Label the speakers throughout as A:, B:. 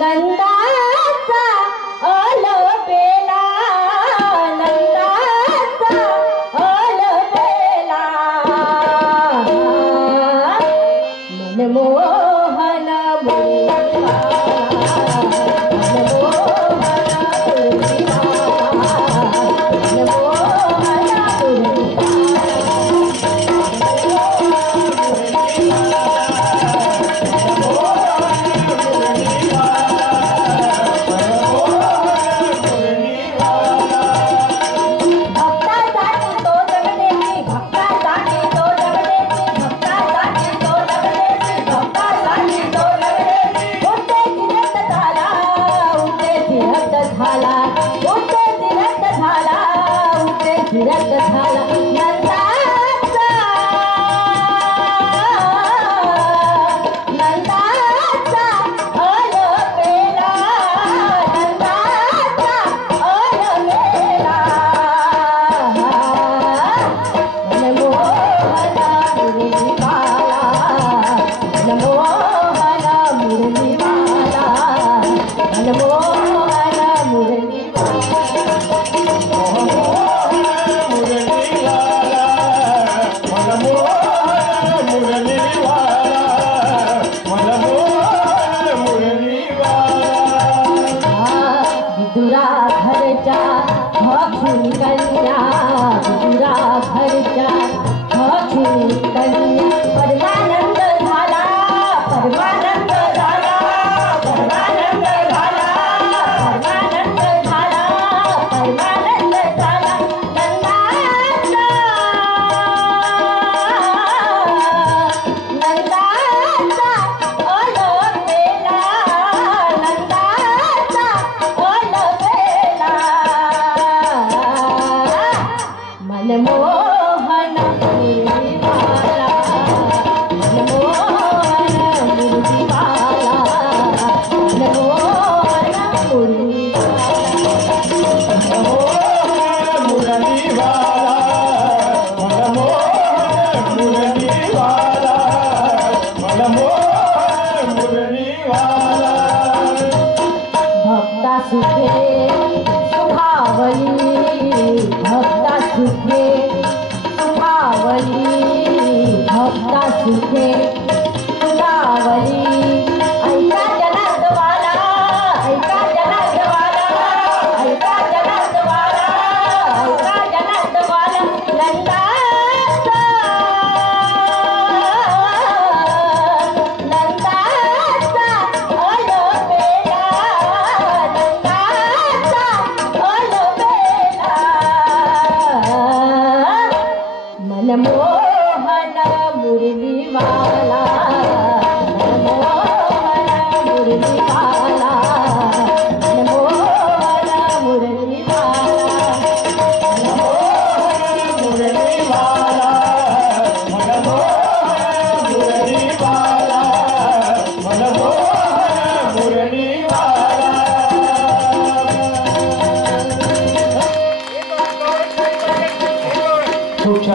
A: नंदाचा ओलो बेला नंदाचा ओलो बेला. मनमोहन Hello. भक्ति कन्या पूरा भर जा।
B: Oh, Murali Thank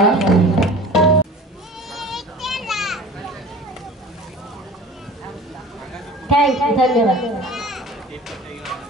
A: you.